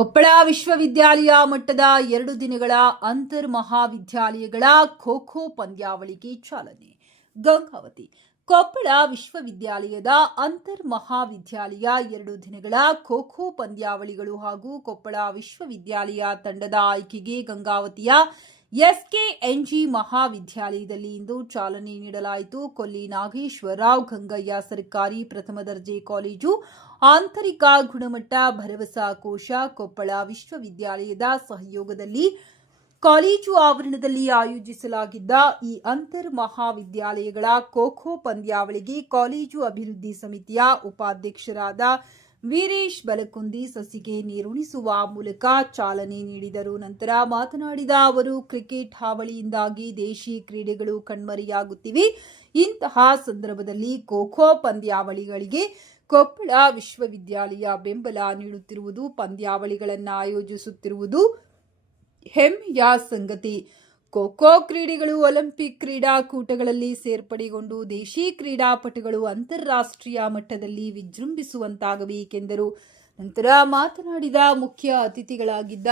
ಕೊಪ್ಪಳ ವಿಶ್ವವಿದ್ಯಾಲಯ ಮಟ್ಟದ 2 ದಿನಗಳ ಅಂತರ್ ಮಹಾವಿದ್ಯಾಲಯಗಳ ಖೋ ಖೋ ಪಂದ್ಯಾವಳಿಗೆ ಚಾಲನೆ. ಗಂಗಾವತಿ ಕೊಪ್ಪಳ ವಿಶ್ವವಿದ್ಯಾಲಯದ ಅಂತರ್ ಮಹಾವಿದ್ಯಾಲಯ 2 ದಿನಗಳ ಖೋ ಖೋ ಪಂದ್ಯಾವಳಿಗಳು ಹಾಗೂ ಕೊಪ್ಪಳ ವಿಶ್ವವಿದ್ಯಾಲಯ ತಂಡದ ಆಯ್ಕೆಗೆ ಗಂಗಾವತಿಯ ಎಸ್ಕೆಎನ್ಜಿ ಮಹಾವಿದ್ಯಾಲಯದಲ್ಲಿ ಇಂದು ಚಾಲನೆ ನೀಡಲಾಯಿತು. ಕೊಲ್ಲಿ ನಾಗೇಶ್ವರರಾವ್ ಗಂಗಯ್ಯ ಸರ್ಕಾರಿ ಪ್ರಥಮ ದರ್ಜೆ ಕಾಲೇಜು ಆಂತರಿಕ ಗುಣಮಟ್ಟ ಭರವಸಾ ಕೋಶ ಕೊಪ್ಪಳ ವಿಶ್ವವಿದ್ಯಾಲಯದ ಸಹಯೋಗದಲ್ಲಿ ಕಾಲೇಜು ಆವರಣದಲ್ಲಿ ಆಯೋಜಿಸಲಾಗಿದ್ದ ಈ ಅಂತರ್ ಮಹಾವಿದ್ಯಾಲಯಗಳ ಖೋ ಖೋ ಪಂದ್ಯಾವಳಿಗೆ ಕಾಲೇಜು ಅಭಿವೃದ್ಧಿ ಸಮಿತಿಯ ಉಪಾಧ್ಯಕ್ಷರಾದ ವೀರೇಶ್ ಬಲಕುಂದಿ ಸಸಿಗೆ ನೀರುಣಿಸುವ ಮೂಲಕ ಚಾಲನೆ ನೀಡಿದರು. ನಂತರ ಮಾತನಾಡಿದ ಅವರು, ಕ್ರಿಕೆಟ್ ಹಾವಳಿಯಿಂದಾಗಿ ದೇಶಿ ಕ್ರೀಡೆಗಳು ಕಣ್ಮರೆಯಾಗುತ್ತಿವೆ. ಇಂತಹ ಸಂದರ್ಭದಲ್ಲಿ ಖೋ ಖೋ ಪಂದ್ಯಾವಳಿಗಳಿಗೆ ಕೊಪ್ಪಳ ವಿಶ್ವವಿದ್ಯಾಲಯ ಬೆಂಬಲ ನೀಡುತ್ತಿರುವುದು, ಪಂದ್ಯಾವಳಿಗಳನ್ನು ಆಯೋಜಿಸುತ್ತಿರುವುದು ಹೆಮ್ಮೆಯ ಸಂಗತಿ. ಖೋ ಖೋ ಕ್ರೀಡೆಗಳು ಒಲಿಂಪಿಕ್ ಕ್ರೀಡಾಕೂಟಗಳಲ್ಲಿ ಸೇರ್ಪಡೆಗೊಂಡು ದೇಶಿ ಕ್ರೀಡಾಪಟುಗಳು ಅಂತಾರಾಷ್ಟ್ರೀಯ ಮಟ್ಟದಲ್ಲಿ ವಿಜೃಂಭಿಸುವಂತಾಗಬೇಕೆಂದರು. ನಂತರ ಮಾತನಾಡಿದ ಮುಖ್ಯ ಅತಿಥಿಗಳಾಗಿದ್ದ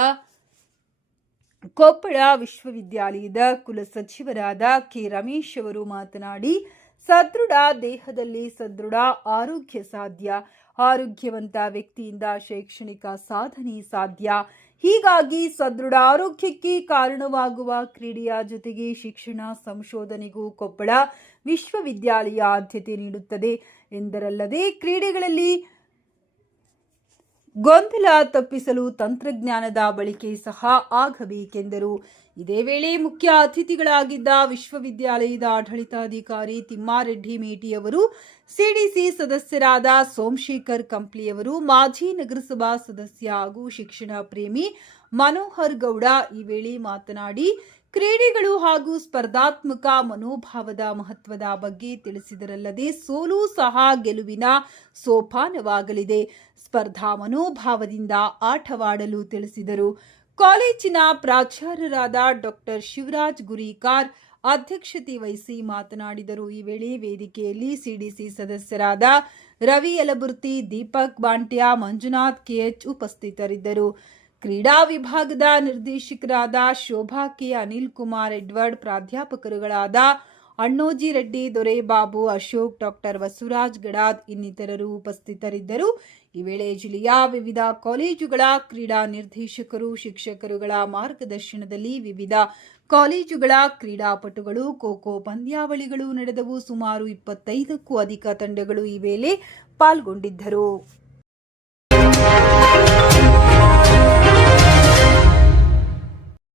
ಕೊಪ್ಪಳ ವಿಶ್ವವಿದ್ಯಾಲಯದ ಕುಲಸಚಿವರಾದ ಕೆ ರಮೇಶ್ ಅವರು ಮಾತನಾಡಿ, ಸದೃಢ ದೇಹದಲ್ಲಿ ಸದೃಢ ಆರೋಗ್ಯ ಸಾಧ್ಯ. ಆರೋಗ್ಯವಂತ ವ್ಯಕ್ತಿಯಿಂದ ಶೈಕ್ಷಣಿಕ ಸಾಧನೆ ಸಾಧ್ಯ. ಹೀಗಾಗಿ ಸದೃಢ ಆರೋಗ್ಯಕ್ಕೆ ಕಾರಣವಾಗುವ ಕ್ರೀಡೆಯ ಜೊತೆಗೆ ಶಿಕ್ಷಣ ಸಂಶೋಧನೆಗೂ ಕೊಪ್ಪಳ ವಿಶ್ವವಿದ್ಯಾಲಯ ಆದ್ಯತೆ ನೀಡುತ್ತದೆ ಎಂದರಲ್ಲದೆ, ಕ್ರೀಡೆಗಳಲ್ಲಿ ಗೊಂದಲ ತಪ್ಪಿಸಲು ತಂತ್ರಜ್ಞಾನದ ಬಳಕೆ ಸಹ ಆಗಬೇಕೆಂದರು. ಇದೇ ವೇಳೆ ಮುಖ್ಯ ಅತಿಥಿಗಳಾಗಿದ್ದ ವಿಶ್ವವಿದ್ಯಾಲಯದ ಆಡಳಿತಾಧಿಕಾರಿ ತಿಮ್ಮಾರೆಡ್ಡಿ ಮೇಟಿಯವರು, ಸಿಡಿಸಿ ಸದಸ್ಯರಾದ ಸೋಮಶೇಖರ್ ಕಂಪ್ಲಿಯವರು, ಮಾಜಿ ನಗರಸಭಾ ಸದಸ್ಯ ಹಾಗೂ ಶಿಕ್ಷಣ ಪ್ರೇಮಿ ಮನೋಹರ್ ಗೌಡ ಈ ವೇಳೆ ಮಾತನಾಡಿ, ಕ್ರೀಡೆಗಳು ಹಾಗೂ ಸ್ಪರ್ಧಾತ್ಮಕ ಮನೋಭಾವದ ಮಹತ್ವದ ಬಗ್ಗೆ ತಿಳಿಸಿದರಲ್ಲದೆ, ಸೋಲು ಸಹ ಗೆಲುವಿನ ಸೋಪಾನವಾಗಲಿದೆ. ಸ್ಪರ್ಧಾ ಮನೋಭಾವದಿಂದ ಆಟವಾಡಲು ತಿಳಿಸಿದರು. ಕಾಲೇಜಿನ ಪ್ರಾಚಾರ್ಯರಾದ ಡಾಕ್ಟರ್ ಶಿವರಾಜ್ ಗುರಿಕಾರ್ ಅಧ್ಯಕ್ಷತೆ ವಹಿಸಿ ಮಾತನಾಡಿದರು. ಈ ವೇಳೆ ವೇದಿಕೆಯಲ್ಲಿ ಸಿಡಿಸಿ ಸದಸ್ಯರಾದ ರವಿ ಯಲಬುರ್ತಿ, ದೀಪಕ್ ಬಾಂಟ್ಯ, ಮಂಜುನಾಥ್ ಕೆಎಚ್ ಉಪಸ್ಥಿತರಿದ್ದರು. ಕ್ರೀಡಾ ವಿಭಾಗದ ನಿರ್ದೇಶಕರಾದ ಶೋಭಾ ಕೆ, ಅನಿಲ್ ಕುಮಾರ್ ಎಡ್ವರ್ಡ್, ಪ್ರಾಧ್ಯಾಪಕರುಗಳಾದ ಅಣ್ಣೋಜಿ ರೆಡ್ಡಿ, ದೊರೆಬಾಬು, ಅಶೋಕ್, ಡಾಕ್ಟರ್ ಬಸವರಾಜ್ ಗಡಾದ್ ಇನ್ನಿತರರು ಉಪಸ್ಥಿತರಿದ್ದರು. ಈ ವೇಳೆ ಜಿಲ್ಲೆಯ ವಿವಿಧ ಕಾಲೇಜುಗಳ ಕ್ರೀಡಾ ನಿರ್ದೇಶಕರು, ಶಿಕ್ಷಕರುಗಳ ಮಾರ್ಗದರ್ಶನದಲ್ಲಿ ವಿವಿಧ ಕಾಲೇಜುಗಳ ಕ್ರೀಡಾಪಟುಗಳು ಖೋ ಖೋ ಪಂದ್ಯಾವಳಿಗಳು ನಡೆದವು. ಸುಮಾರು 25ಕ್ಕೂ ಅಧಿಕ ತಂಡಗಳು ಈ ವೇಳೆ ಪಾಲ್ಗೊಂಡಿದ್ದರು.